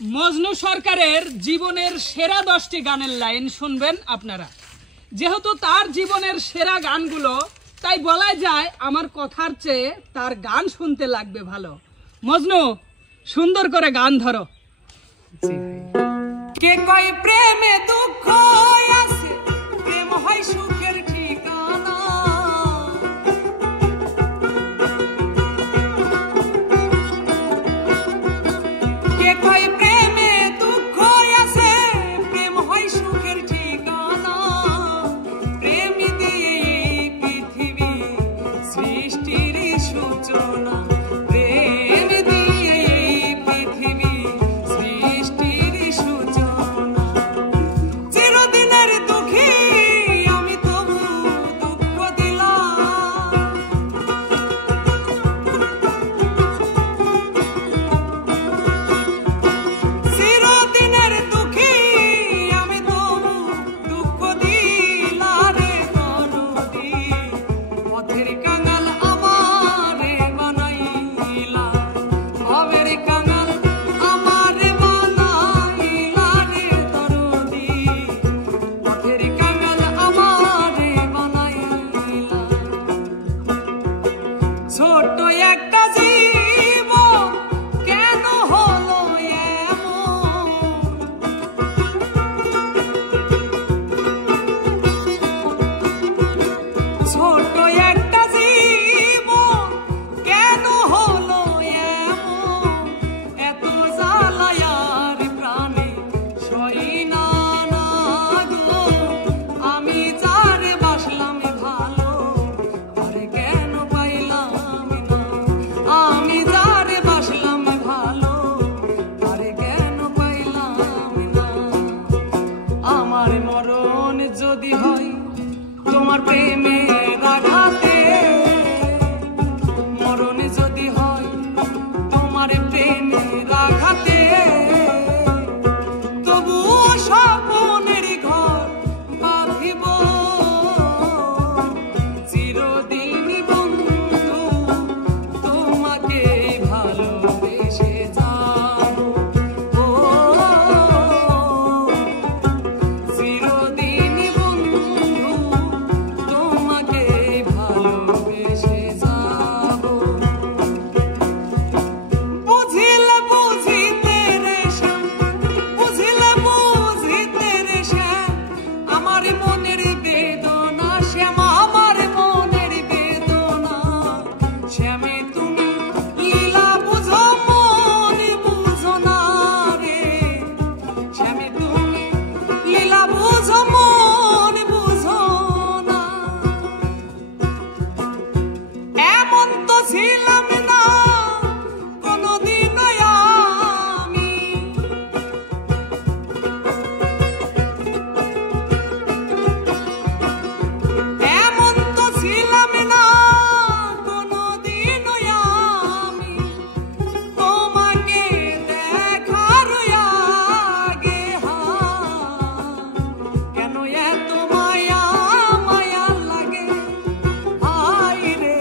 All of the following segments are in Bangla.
মজনু সরকারের জীবনের সেরা 10টি গানের লাইন শুনবেন আপনারা। যেহেতু তার জীবনের সেরা গানগুলো, তাই বলা যায় আমার কথার চেয়ে তার গান শুনতে লাগবে ভালো। মজনু, সুন্দর করে গান ধরো। কে কয় প্রেমে দুঃখ আছে, প্রেম হয় সুখের ঠিকানা। কে কয় প্রেমে দুঃখ আছে, প্রেম হয় সুখের ঠিকানা। প্রেম দিয়ে পৃথিবী সৃষ্টির সূচনা। প্রেম দিয়ে পৃথিবী সৃষ্টির সূচনা। চিরদিনের দুঃখী আমি, তবু দুঃখ দিলাম। চিরদিনের দুঃখী আমি, তবু দুঃখ দিলাম রে দরদি। পথের কাঙাল আমারে বানাইলা, ভবের কাঙাল আমারে বানাইলা রে দরদি। পথের কাঙাল আমারে বানাইলা। ছোট একটা জীবন কেন হলো এমন? ছোট একটা জীবন কেন হলো এমন? এত জ্বালায়ার প্রাণে সই না না গো। আমি যারে বাসলাম ভালো, আরে কেন পাইলাম না? আমি যারে বাসলাম ভালো, আরে কেন পাইলাম না? আমার মরণ যদি হয় তোমার প্রেমের আঘাতে, মরণ যদি হয় তোমার প্রেমের আঘাতে, তবুও স্বপ্নের ঘর বাঁধিব। চিরদিন বন্ধু তোমাকে ভালোবেসে যাব। ও চিরদিন বন্ধু তোমাকে ভালোবেসে যাব। বুঝিলে বুঝিতে রে শ্যাম, বুঝিলে বুঝিতে রে শ্যাম, আমার মনের বেদনা শ্যাম, আমার মনের বেদনা। শ্যামে তুমি লীলা বুঝো, মন বুঝো না রে। শ্যামে তুমি লীলা বুঝো, মন বুঝো না। এমন তো ছিলাম না কোনদিন আমি, এমন তো ছিলাম না কোনদিন আমি। তোমাকে দেখার আগে কেন এত মায়া মায়া লাগে? হায় রে,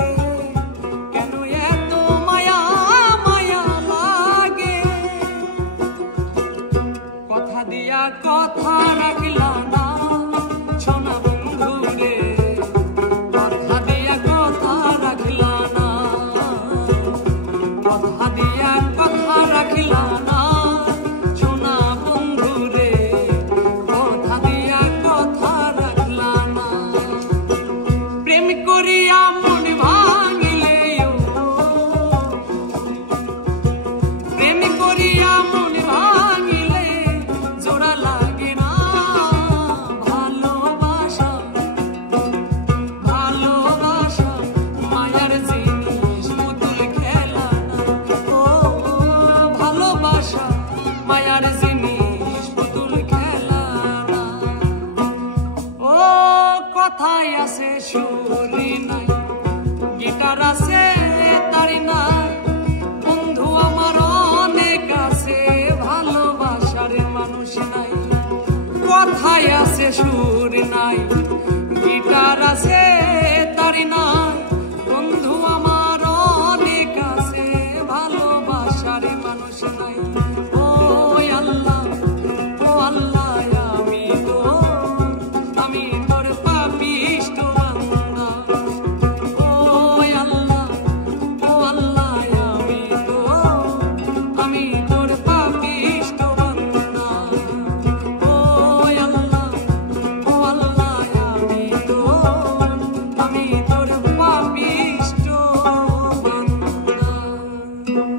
কেন এত মায়া মায়া লাগে? কথা দিয়া কথা রাখলা না সোনা বন্ধু রে। কথা দিয়া কথা রাখলা না, কথা দিয়া কথা রাখলা না সোনা বন্ধু রে। কথা দিয়া কথা রাখলা না। প্রেম করিয়া মন ভাঙিলে, প্রেম করিয়া মন ভাঙিলে জোড়া লাগে না। ভালোবাসা ভালোবাসা মায়ার জিনিস, পুতুল খেলা না। ও ভালোবাসা মায়ার জিনিস, পুতুল খেলা না। ও কথায় আছে সুরি নাই, গিটার আছে তারি নাই। বন্ধু আমার অনেক আছে, ভালোবাসার মানুষ নাই। কথায় আছে সুর নাই, গিটার আছে